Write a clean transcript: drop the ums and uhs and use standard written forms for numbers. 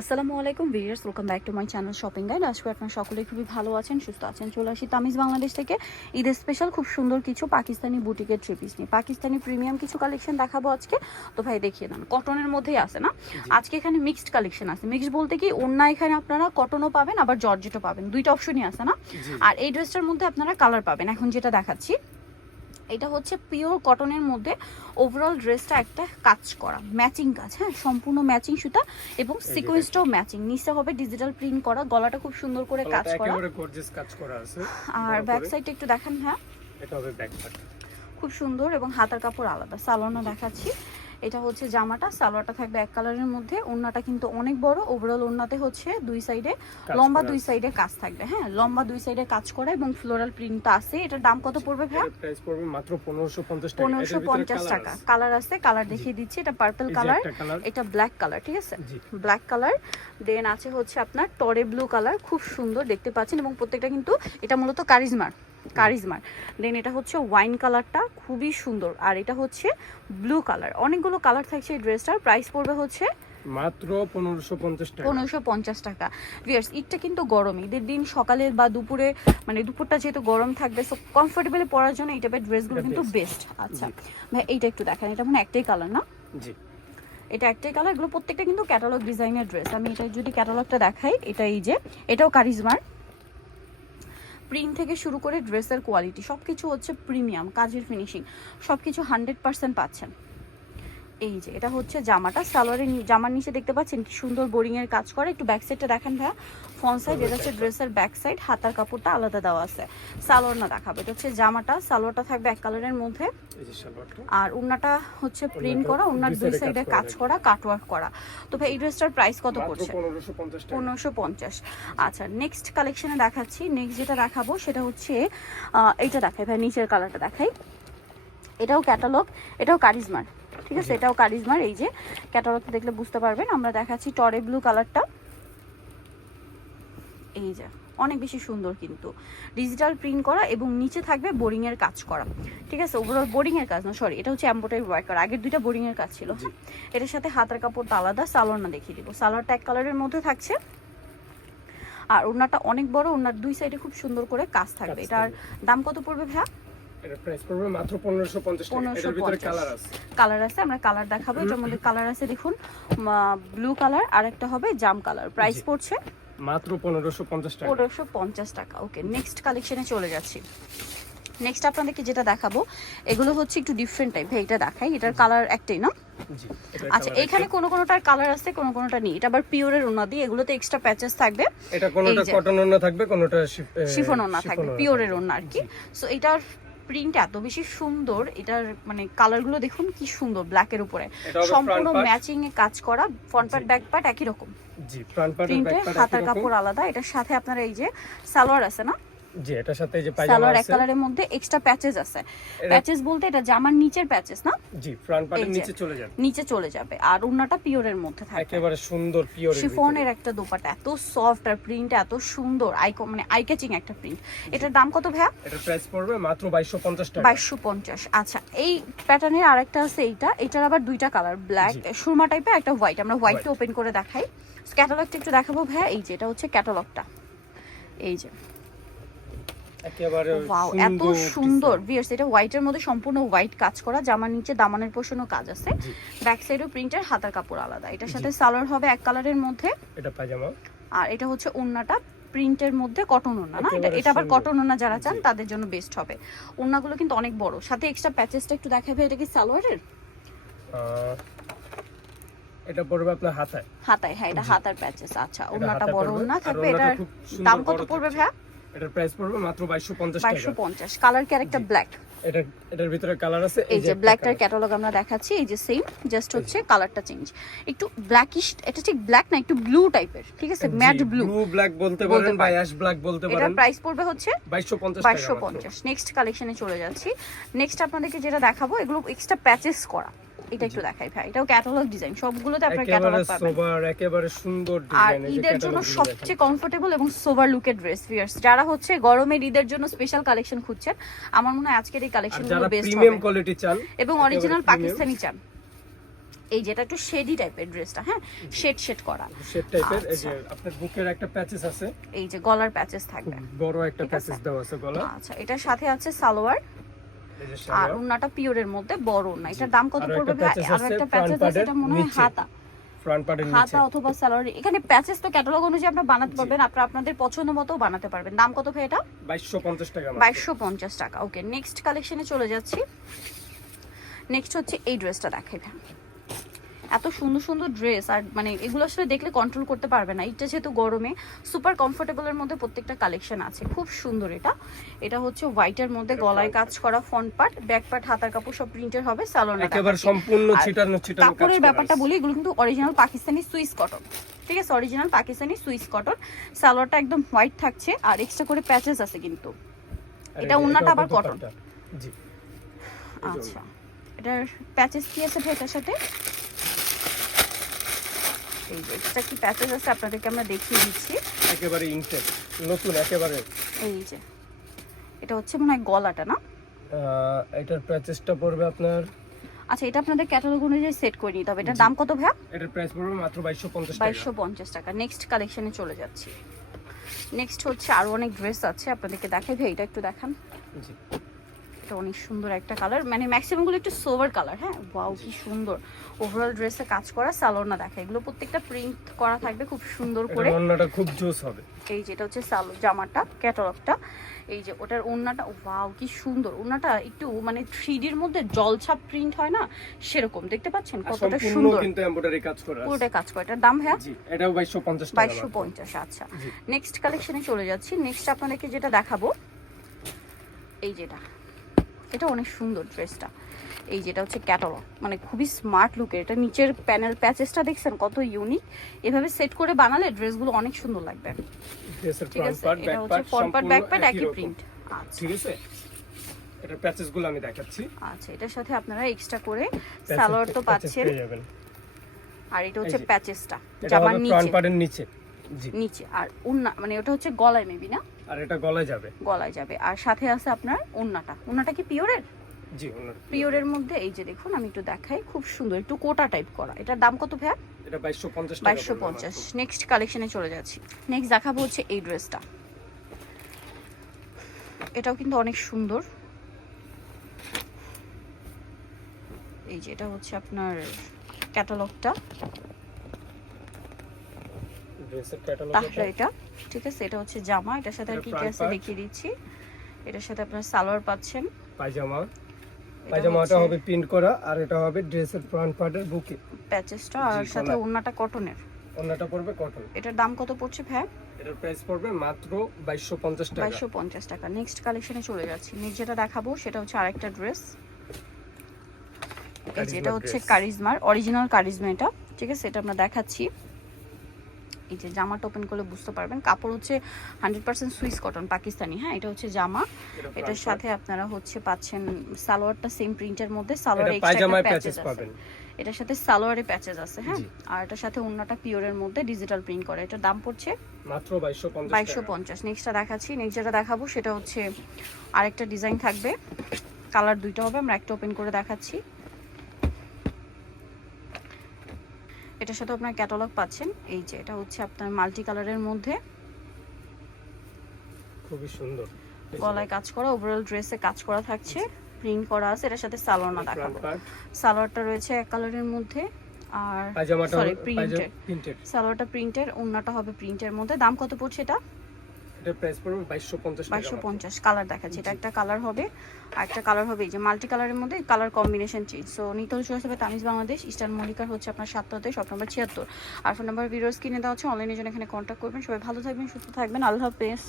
আসসালামু আলাইকুম viewers, welcome back to my channel shopping guide. আজকে আপনারা সকলেই খুবই ভালো আছেন, সুস্থ আছেন। চলে আসি তামিজ বাংলাদেশ থেকে ঈদের স্পেশাল খুব সুন্দর কিছু পাকিস্তানি বুটিকের থ্রি পিস নিয়ে পাকিস্তানি প্রিমিয়াম কিছু কালেকশন দেখাবো আজকে। তো ভাই দেখিয়ে দেন, কটনের মধ্যেই আছে না আজকে? এখানে মিক্সড কালেকশন আছে। মিক্সড বলতে কি, ওন্না এখানে আপনারা কটনও পাবেন আবার জর্জেটও পাবেন, দুইটা অপশনই আছে না। আর এই ড্রেসটার মধ্যে আপনারা কালার পাবেন। এখন যেটা দেখাচ্ছি এটা হচ্ছে পিওর কটনের মধ্যে ওভারঅল ড্রেসটা একটা কাজ করা ম্যাচিং কাজ, হ্যাঁ সম্পূর্ণ ম্যাচিং সুতা এবং সিকোয়েন্সটাও ম্যাচিং। নিচে হবে ডিজিটাল প্রিন্ট করা, গলাটা খুব সুন্দর করে কাজ করা, একেবারে গর্জিয়াস কাজ করা আছে। আর ব্যাক সাইডটা একটু দেখান। হ্যাঁ এটা হবে ব্যাক পার্ট, খুব সুন্দর এবং হাতার কাপড় আলাদা। সালোয়ারটা দেখাচ্ছি, এটা হচ্ছে জামাটা, সালোয়ারটা থাকবে এক কালারের মধ্যে। ওড়নাটা কিন্তু অনেক বড়, ওভারঅল ওড়নাতে হচ্ছে দুই সাইডে লম্বা, দুই সাইডে কাজ থাকবে, হ্যাঁ লম্বা দুই সাইডে কাজ করা এবং ফ্লোরাল প্রিন্টটা আছে। এটার দাম কত পড়বে ভাই? প্রাইস পড়বে মাত্র 1550 টাকা। 1550 টাকা। কালার আছে, কালার দেখিয়ে দিচ্ছি। এটা পার্পল কালার, এটা ব্ল্যাক কালার, ঠিক আছে ব্ল্যাক কালার। দেন আছে হচ্ছে আপনার টরে ব্লু কালার, খুব সুন্দর দেখতে পাচ্ছেন এবং প্রত্যেকটা কিন্তু এটা মূলত কারিজমার। দেন এটা হচ্ছে ওয়াইন কালারটা খুবই সুন্দর, আর এটা হচ্ছে ব্লু কালার। অনেকগুলো কালার থাকছে এই ড্রেসটার। প্রাইস পড়বে হচ্ছে মাত্র 1550 টাকা। 1550 টাকা। ভিউয়ার্স, ঈদটা কিন্তু গরম, ঈদের দিন সকালে বা দুপুরে, মানে দুপুরটা যেহেতু গরম থাকবে, সো কমফোর্টেবলি পরার জন্য এই টাইপের ড্রেসগুলো কিন্তু বেস্ট। আচ্ছা ভাই এইটা একটু দেখেন, এটা মানে একটাই কালার না? জি এটা একটাই কালার। এগুলো প্রত্যেকটা কিন্তু ক্যাটালগ ডিজাইনের ড্রেস। আমি এটা যদি ক্যাটালগটা দেখাই, এটা এই যে এটাও কারিজমার। প্রিন্ট থেকে শুরু করে ড্রেসের কোয়ালিটি সবকিছু হচ্ছে প্রিমিয়াম, কাজের ফিনিশিং সবকিছু 100% পাচ্ছেন। এই যে এটা হচ্ছে জামাটা, সালোয়ারের জামার নিচে দেখতে পাচ্ছেন কি সুন্দর বোরিং এর কাজ করে। একটু ব্যাক সাইডটা দেখেন ভাইয়া, ফ্রন্ট সাইড এটা হচ্ছে ড্রেসের ব্যাক সাইড, হাতার কাপড়টা আলাদা দেওয়া আছে। সালোয়ার না দেখাবো, এটা হচ্ছে জামাটা, সালোয়ারটা থাকবে এক কালারের মধ্যে, এই যে সালোয়ারটা, আর ওন্নাটা হচ্ছে প্রিন্ট করা, ওন্নার দুই সাইডে কাজ করা, কাটওয়ার্ক করা। তো ভাই এই ড্রেসটার প্রাইস কত পড়ছে? 1550 টাকা। 1550। আচ্ছা নেক্সট কালেকশনে দেখাচ্ছি। নেক্সট যেটা দেখাবো সেটা হচ্ছে এইটা দেখাই ভাই, নিচের কালারটা দেখাই। এটাও ক্যাটালগ, এটাও কারিজমার, ঠিক আছে এটাও কারিজমার। এই যে ক্যাটালগটা দেখলে বুঝতে পারবেন। আমরা দেখাচ্ছি টরে ব্লু কালারটা, এই যে অনেক বেশি সুন্দর কিন্তু ডিজিটাল প্রিন্ট করা এবং নিচে থাকবে বোরিং এর কাজ করা, ঠিক আছে ওভারঅল বোরিং এর কাজ না, সরি এটা হচ্ছে এমব্রয়ডারি ওয়ার্ক করা। আগের দুইটা বোরিং এর কাজ ছিল, হ্যাঁ এটার সাথে হাতার কাপড়টা আলাদা। সালোয়ার না দেখিয়ে দিব, সালোয়ারটা এক কালারের মধ্যে থাকছে, আর ওড়নাটা অনেক বড়, ওড়নার দুই সাইডে খুব সুন্দর করে কাজ থাকবে। এটার দাম কত পড়বে ভাইয়া? এটা প্রাইস পড়বে মাত্র 1550 টাকা। এর ভিতরে কালার আছে, আমরা কালার দেখাবো। এটার মধ্যে কালার আছে দেখুন, ব্লু কালার আর একটা হবে জাম কালার। প্রাইস পড়ছে মাত্র 1550 টাকা। 1550 টাকা। ওকে নেক্সট কালেকশনে চলে যাচ্ছি। নেক্সট আপনাদেরকে যেটা দেখাবো এগুলো হচ্ছে একটু ডিফারেন্ট টাইপ। এটা দেখাই, এটার কালার একটাই না? জি আচ্ছা এখানে কোন কোনটার কালার আছে, কোন কোনটা নেই। এটা আবার পিওরের ওন্না দিয়ে, এগুলোতে এক্সট্রা প্যাচেস থাকবে। এটা কোনটা কটন ওন্না থাকবে, কোনটা শিফন ওন্না থাকবে, পিওরের ওন্না আর কি। সো এটার প্রিন্ট এত বেশি সুন্দর, এটার মানে কালারগুলো দেখুন কি সুন্দর, ব্ল্যাকের উপরে সম্পূর্ণ ম্যাচিং এ কাজ করা। ফ্রন্ট পার্ট ব্যাক পার্ট একই রকম, জি ফ্রন্ট পার্ট আর ব্যাক পার্ট হাতার কাপড় আলাদা। এটার সাথে আপনারা এই যে সালোয়ার আছে না, জি এটার সাথে এই যে পায়জামা আছে, সালোয়ার এক কালারের মধ্যে এক্সট্রা প্যাচেস আছে। প্যাচেস বলতে এটা জামার নিচের প্যাচেস না? জি ফ্রন্ট পার্টের নিচে চলে যাবে, নিচে চলে যাবে। আর ওন্নাটা পিওরের মধ্যে থাকবে, একেবারে সুন্দর পিওর শিফনের একটা দোপাট্টা, এত সফট আর প্রিন্ট এত সুন্দর, মানে আই ক্যাচিং একটা প্রিন্ট। এটার দাম কত ভাইয়া? এটার প্রাইস পড়বে মাত্র 2250 টাকা। 2250। আচ্ছা এই প্যাটার্নের আরেকটা আছে, এটার আবার দুইটা কালার, ব্ল্যাক সুরমা টাইপের, একটা হোয়াইট। আমরা হোয়াইটটা ওপেন করে দেখাই, ক্যাটালগটা একটু দেখাবো ভাইয়া। এই যে এটা হচ্ছে ক্যাটালগটা, এই যে একেবারে ওয়াও এত সুন্দর। ভিউয়ার্স এটা হোয়াইটের মধ্যে সম্পূর্ণ হোয়াইট কাজ করা, জামার নিচে দামানের পোর্শনও কাজ আছে, ব্যাক সাইডও প্রিন্টের, হাতার কাপড় আলাদা। এটার সাথে সালোয়ার হবে এক কালারের মধ্যে, এটা পায়জামা, আর এটা হচ্ছে ওন্নাটা প্রিন্টের মধ্যে কটন ওন্না না, এটা আবার কটন ওন্না যারা চান তাদের জন্য বেস্ট হবে। ওন্নাগুলো কিন্তু অনেক বড়, সাথে এক্সট্রা প্যাচেসটা একটু দেখাবে। এটা কি সালোয়ারের? এটা পড়বে আপনার হাতায়, হ্যাঁ এটা হাতার প্যাচেস। আচ্ছা ওন্নাটা বড় ওন্না থাকবে। এটার দাম কত পড়বে ভাইয়া? এটার প্রাইস পড়বে মাত্র 2250 টাকা। 2250। কালার কি আরেকটা ব্ল্যাক? এটার ভিতরে কালার আছে, এই যে ব্ল্যাকটার ক্যাটালগ আমরা দেখাচ্ছি। এই যে সেম, জাস্ট হচ্ছে কালারটা চেঞ্জ, একটু ব্ল্যাকিশ। এটা ঠিক ব্ল্যাক না, একটু ব্লু টাইপের, ঠিক আছে ম্যাট ব্লু ব্ল্যাক বলতে পারেন বা অ্যাশ ব্ল্যাক বলতে পারেন। এটার প্রাইস পড়বে হচ্ছে 2250 টাকা। 2250। নেক্সট কালেকশনে চলে যাচ্ছি। নেক্সট আপনাদেরকে যেটা দেখাবো এগুলো এক্সট্রা প্যাচেস করা। এটা একটু দেখাই ভাই, এটাও ক্যাটালগ ডিজাইন, সবগুলোতে আপনারা ক্যাটালগ পাবেন। সোবার একেবারে সুন্দর আর ডিজাইন। ঈদের জন্য সবচেয়ে কমফোর্টেবল এবং সোবার লুকের ড্রেস। ভিউয়ার্স যারা হচ্ছে গরমের ঈদের জন্য স্পেশাল কালেকশন খুঁজছেন, আমার মনে হয় আজকের এই কালেকশনগুলো বেস্ট হবে। প্রিমিয়াম কোয়ালিটি চান এবং অরিজিনাল পাকিস্তানি চান, এই যেটা একটু শেডি টাইপের ড্রেসটা, হ্যাঁ শেড করা শেড টাইপের। এই যে আচ্ছা। আপনার বুকের একটা প্যাচেস আছে, এই যে গলার প্যাচেস থাকবে। বড় একটা ঠিক আছে। প্যাচেস দেওয়া আছে গলা। আচ্ছা, এটার সাথে আছে সালোয়ার এই যে আর সালোয়ার, ওন্নাটা পিওরের মধ্যে বড় ওন্না। এটার দাম কত আরো পড়বে একটা ভাই? patches আরো আছে একটা front প্যাচেস আছে, part-এর এটা মনে হয় নিচে। হাতা, ফ্রন্ট পার্টের নিচে। হাতা অথবা সালোয়ার। এখানে প্যাচেস তো ক্যাটালগ অনুযায়ী আপনারা বানাতে পারবেন, আপনারা আপনাদের পছন্দ মতো বানাতে পারবেন। দাম কত ভাই এটা? 2250 টাকা। 2250 টাকা। ওকে, নেক্সট কালেকশনে চলে যাচ্ছি। নেক্সট হচ্ছে এই ড্রেসটা দেখাই ভাই। এত সুন্দর সুন্দর ড্রেস, আর মানে এগুলো আসলে দেখলে কন্ট্রোল করতে পারবে না। এটা যেহেতু গরমে সুপার কমফোর্টেবলের মধ্যে প্রত্যেকটা কালেকশন আছে, খুব সুন্দর। এটা হচ্ছে হোয়াইটের মধ্যে গলায় কাজ করা, ফ্রন্ট পার্ট, ব্যাক পার্ট, হাতার কাপড় সব প্রিন্টের হবে, সালোয়ার একেবারে সম্পূর্ণ ছিটানো ছিটানো কাজ কাপড়ের করা ব্যাপারটা আছে। বলি, এগুলো কিন্তু অরিজিনাল পাকিস্তানি সুইস কটন। ঠিক আছে, অরিজিনাল পাকিস্তানি সুইস কটন। সালোয়ারটা একদম হোয়াইট থাকছে আর এক্সট্রা করে প্যাচেস আছে কিন্তু। আর এটা এই যে ওন্নাটা আবার দোপাট্টা। কটন। জি। আচ্ছা, এটার প্যাচেস কি আছে ভাই এটার সাথে? এই যে এক্সট্রা কি প্যাচেস আছে আপনাদেরকে আমরা দেখিয়ে দিচ্ছি। একেবারে ইনটেক নতুন একেবারে। এই যে এটা হচ্ছে মনে হয় গলাটা না? এটার প্যাচেসটা পড়বে আপনার, আচ্ছা, এটা আপনাদের ক্যাটালগ অনুযায়ী সেট করে নিতে হবে। এটার দাম কত ভাইয়া? এটার প্রাইস পড়বে মাত্র 2250 টাকা। 2250 টাকা। নেক্সট কালেকশনে চলে যাচ্ছি। নেক্সট হচ্ছে আরো অনেক ড্রেস আছে, আপনাদেরকে দেখাই ভাই। এটা একটু দেখান। জি। এটা অনেক সুন্দর একটা কালার, মানে ম্যাক্সিমাম গুলো একটু সোভার কালার। হ্যাঁ, ওয়াও কি সুন্দর। ওভারঅল ড্রেসে কাজ করা, সালোয়ার না দেখা, এগুলো প্রত্যেকটা প্রিন্ট করা থাকবে খুব সুন্দর করে। এটার ওন্নাটা খুব জোস হবে। এই যেটা হচ্ছে সালোয়ার, জামাটা ক্যাটালগটা। এই যে ওটার ওন্নাটা, ওয়াও কি সুন্দর। ওন্নাটা একটু মানে 3D এর মধ্যে জলছাপ প্রিন্ট হয় না, সেরকম দেখতে পাচ্ছেন আর কতটা সম্পূর্ণ সুন্দর। কিন্তু এমব্রয়ডারি কাজ করা আছে। পুরোটা কাজ করে। এটার দাম হ্যাঁ জি, এটাও 2250 টাকা। 2250। আচ্ছা, জি। নেক্সট কালেকশনে চলে যাচ্ছি। নেক্সট আপনাদেরকে যেটা দেখাবো, এই যেটা, এটা অনেক সুন্দর ড্রেসটা। এই যেটা হচ্ছে ক্যাটালগ, মানে খুবই স্মার্ট লুকের। এটা নিচের প্যানেল প্যাচেসটা দেখছেন কত ইউনিক। এভাবে সেট করে বানালে ড্রেসগুলো অনেক সুন্দর লাগবে। ড্রেসের ঠিক ফ্রন্ট আছে, পার্ট, এটা ব্যাক হচ্ছে part front part, back part একই রকম। প্রিন্ট। আচ্ছা ঠিক আছে, এটার প্যাচেসগুলো আমি দেখাচ্ছি। আচ্ছা, এটার সাথে আপনারা এক্সট্রা করে সালোয়ার তো পাচ্ছেন, পেয়ে যাবেন। আর এটা হচ্ছে এই যে, প্যাচেসটা এটা জামার হবে নিচে, ফ্রন্ট পার্টের নিচে। জি। নিচে। আর ওন্না মানে ওটা হচ্ছে গলায় মেবি না, আর এটা গলায় যাবে। গলায় যাবে। আর সাথে আছে আপনার ওন্নাটা। ওন্নাটা কি পিওরের? জি, ওনার পিওরের মধ্যে এই যে দেখুন, আমি একটু দেখাই, খুব সুন্দর একটু কোটা টাইপ করা। এটার দাম কত ভাইয়া? এটা 2250 টাকা। 2250। নেক্সট কালেকশনে চলে যাচ্ছি। নেক্সট দেখাবো হচ্ছে এই ড্রেসটা। এটাও কিন্তু অনেক সুন্দর। এই যে এটা হচ্ছে আপনার ক্যাটালগটা, ড্রেসের ক্যাটালগ তাহলে এটা ঠিক আছে। এটা হচ্ছে জামা, এটার সাথে আর এটা কি কি front আছে part। দেখিয়ে দিচ্ছি। এটার সাথে আপনার সালোয়ার পাচ্ছেন, পায়জামা। এটা পায়জামাটা হচ্ছে হবে প্রিন্ট করা, আর এটা হবে ড্রেসের ফ্রন্ট পার্টের বুকে। প্যাচেসটা, আর জি, সাথে গলা। ওন্নাটা কটনের। ওন্নাটা পড়বে কটন। এটার দাম কত পড়ছে ভাই? এটার প্রাইস পড়বে মাত্র 2250 টাকা। 2250 টাকা। নেক্সট কালেকশনে চলে যাচ্ছি। নেক্সট যেটা দেখাবো সেটা হচ্ছে আরেকটা ড্রেস। এই যে এটা কারিজমা হচ্ছে dress। কারিজমার, অরিজিনাল কারিজমা এটা। ঠিক আছে, এটা আমরা দেখাচ্ছি। এই যে জামাটা ওপেন করলে বুঝতে পারবেন, কাপড় হচ্ছে 100% সুইস কটন পাকিস্তানি। হ্যাঁ, এটা হচ্ছে জামা। এটা এটার front সাথে আপনারা হচ্ছে পাচ্ছেন সালোয়ারটা সেম প্রিন্টের মধ্যে, part। সালোয়ারে এটা এক্সট্রা পায়জামায় প্যাচেস প্যাচেস আছে। পাবেন। এটার সাথে সালোয়ারে প্যাচেস আছে। হ্যাঁ, জি। আর এটার সাথে ওন্নাটা পিওরের মধ্যে ডিজিটাল প্রিন্ট করা। এটার দাম পড়ছে মাত্র 2250 টাকা। 2250। নেক্সটটা দেখাচ্ছি। নেক্সট যেটা দেখাবো সেটা হচ্ছে আরেকটা ডিজাইন থাকবে, কালার দুইটা হবে। আমরা একটা ওপেন করে দেখাচ্ছি। এটার সাথে আপনার ক্যাটালগ পাচ্ছেন। এই যে এটা হচ্ছে আপনার মাল্টি কালারের মধ্যে, খুবই সুন্দর। গলায় কাজ করা, ওভারঅল ড্রেসে কাজ করা থাকছে, প্রিন্ট করা আছে। এটার সাথে সালোয়ার না দেখাবো। Front part. সালোয়ারটা রয়েছে এক কালারের মধ্যে, আর পায়জামাটা সরি হবে প্রিন্টের। প্রিন্টেড। সালোয়ারটা প্রিন্টের, ওন্নাটা হবে প্রিন্টের মধ্যে। দাম কত পড়ছে এটা? এটার প্রাইস পড়বে 2250 টাকা। 2250। কালার দেখাচ্ছি, এটা একটা কালার হবে, আর একটা কালার হবে এই যে মাল্টি কালারের মধ্যে, কালার কম্বিনেশন চেঞ্জ। সো নিতে হলে চলে আসবে তামিজ বাংলাদেশ, ইস্টার্ন মল্লিকার হচ্ছে আপনার 7 শপ নম্বর 76। আর ফোন নাম্বার ভিডিওস কিনে দেওয়া হচ্ছে, অনলাইনে জন্য এখানে কন্ট্যাক্ট করবেন। সবাই ভালো থাকবেন, সুস্থ থাকবেন, আল্লাহ হাফেজ।